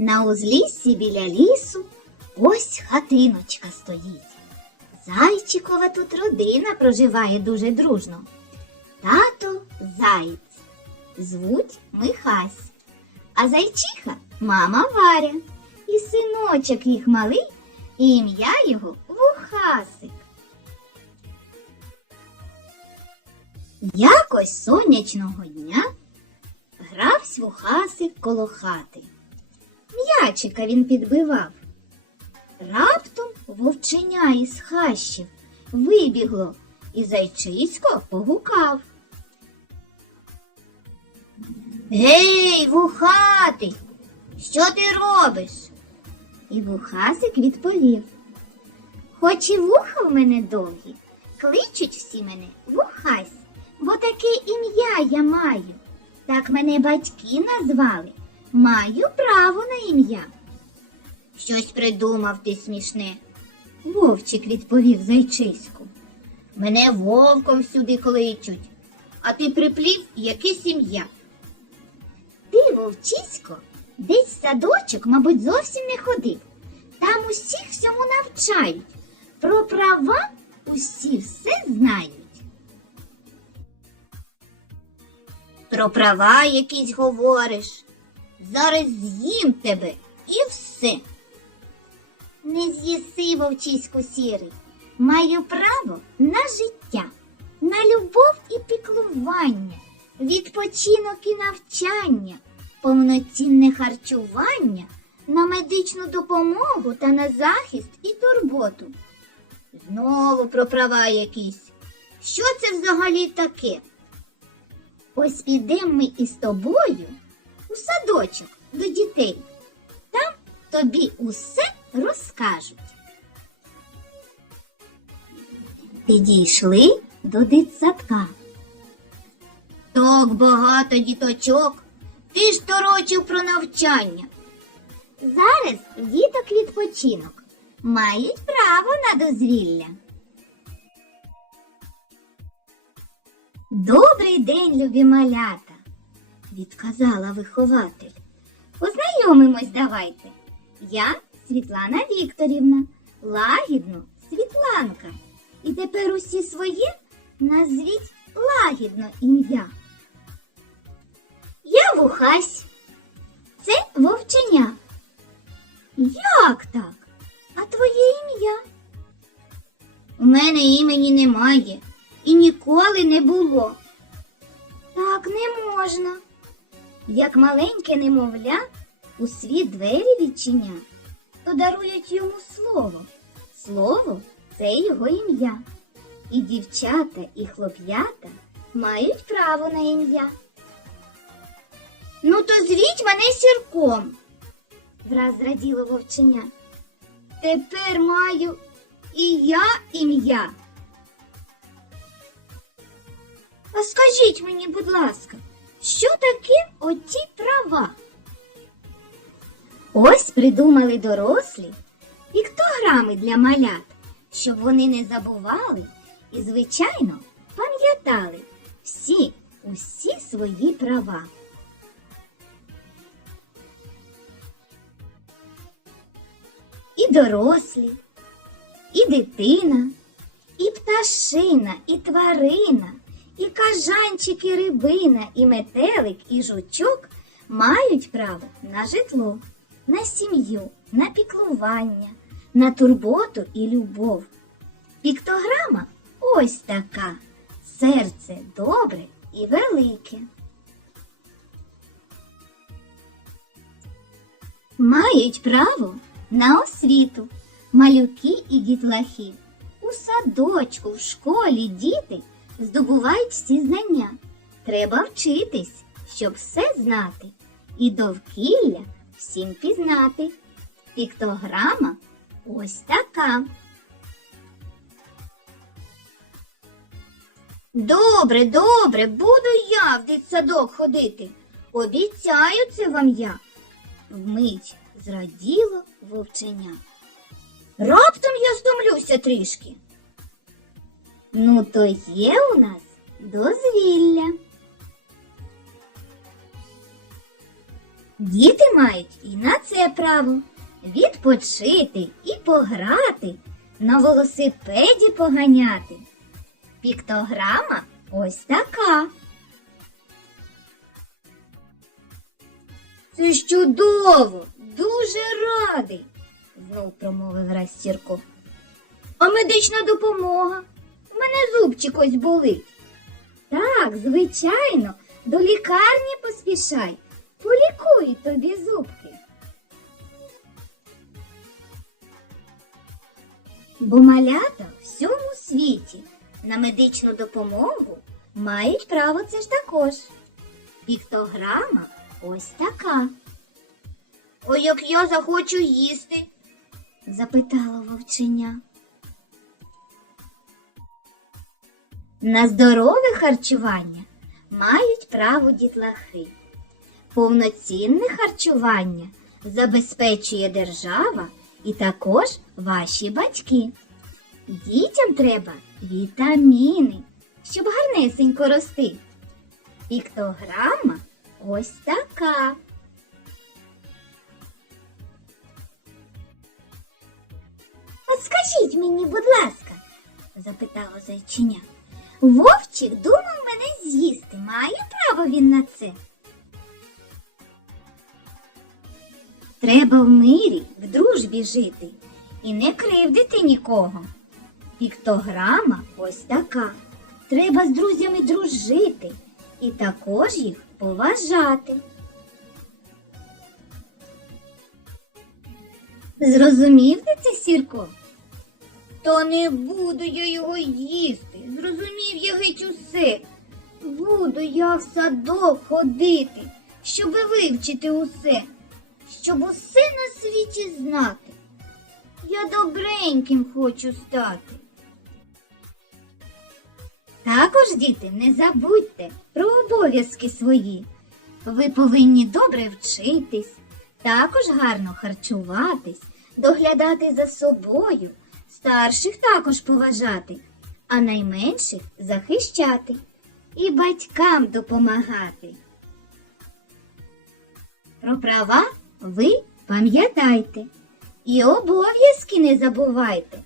На узліссі біля лісу ось хатиночка стоїть. Зайчикова тут родина проживає дуже дружно. Тато заєць. Звуть Михась. А зайчиха мама Варя. І синочок їх малий, і ім'я його Вухасик. Якось сонячного дня гравсь Вухасик коло хати. М'ячика він підбивав. Раптом вовченя із хащів вибігло і зайчисько погукав. Гей, вухатий, що ти робиш? І вухасик відповів. Хоч і вуха в мене довгі, кличуть всі мене вухась, бо таке ім'я я маю. Так мене батьки назвали. Маю право на ім'я. Щось придумав ти смішне. Вовчик відповів зайчиську. Мене вовком сюди кличуть, а ти приплів якесь ім'я. Ти, вовчисько, десь садочок, мабуть, зовсім не ходив. Там усіх всьому навчають. Про права усі все знають. Про права якісь говориш. Зараз з'їм тебе і все. Не з'їси, вовчиську сірий. Маю право на життя, на любов і піклування, відпочинок і навчання, повноцінне харчування, на медичну допомогу та на захист і турботу. Знову про права якісь. Що це взагалі таке? Ось підемо ми із тобою садочок до дітей. Там тобі усе розкажуть. Підійшли до дитсадка. Так багато діточок. Ти ж торочив про навчання. Зараз діток відпочинок. Мають право на дозвілля. Добрий день, любі малята, відказала вихователь. Познайомимось давайте. Я Світлана Вікторівна, лагідно Світланка. І тепер усі своє назвіть лагідно ім'я. Я Вухась. Це вовченя. Як так? А твоє ім'я? У мене імені немає і ніколи не було. Так не можна. Як маленьке немовля у світ двері відчиня, то дарують йому слово. Слово це його ім'я. І дівчата, і хлоп'ята мають право на ім'я. Ну, то звіть мене сірком, враз зраділо вовченя. Тепер маю і я ім'я. А скажіть мені, будь ласка, що таке оті права? Ось придумали дорослі піктограми для малят, щоб вони не забували і, звичайно, пам'ятали всі, усі свої права. І дорослі, і дитина, і пташина, і тварина, і кажанчик, і рибина, і метелик, і жучок мають право на житло, на сім'ю, на піклування, на турботу і любов. Піктограма ось така. Серце добре і велике. Мають право на освіту малюки і дітлахи. У садочку, в школі діти здобувають всі знання. Треба вчитись, щоб все знати, і довкілля всім пізнати. Піктограма ось така. Добре, добре, буду я в дитсадок ходити. Обіцяю це вам я. Вмить зраділо вовченя. Раптом я стомлюся трішки. Ну, то є у нас дозвілля. Діти мають і на це право відпочити і пограти, на велосипеді поганяти. Піктограма ось така. Це чудово, дуже радий, знов промовив Сірко. А медична допомога? Мене зубчик ось болить. Так, звичайно, до лікарні поспішай. Полікують тобі зубки. Бо малята в всьому світі на медичну допомогу мають право це ж також. Піктограма ось така. О, як я захочу їсти? запитало вовченя. На здорове харчування мають право дітлахи. Повноцінне харчування забезпечує держава і також ваші батьки. Дітям треба вітаміни, щоб гарнесенько рости. Піктограма ось така. От скажіть мені, будь ласка, запитало зайчиня. Вовчик думав мене з'їсти. Має право він на це. Треба в мирі, в дружбі жити і не кривдити нікого. Піктограма ось така. Треба з друзями дружити і також їх поважати. Зрозумів ти це, Сірко? Та не буду я його їсти. Зрозумів я геть усе. Буду я в садок ходити, щоб вивчити усе, щоб усе на світі знати. Я добреньким хочу стати. Також, діти, не забудьте про обов'язки свої. Ви повинні добре вчитись, також гарно харчуватись, доглядати за собою, старших також поважати, а найменших захищати і батькам допомагати. Про права ви пам'ятайте і обов'язки не забувайте,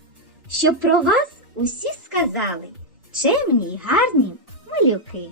щоб про вас усі сказали чемні й гарні малюки.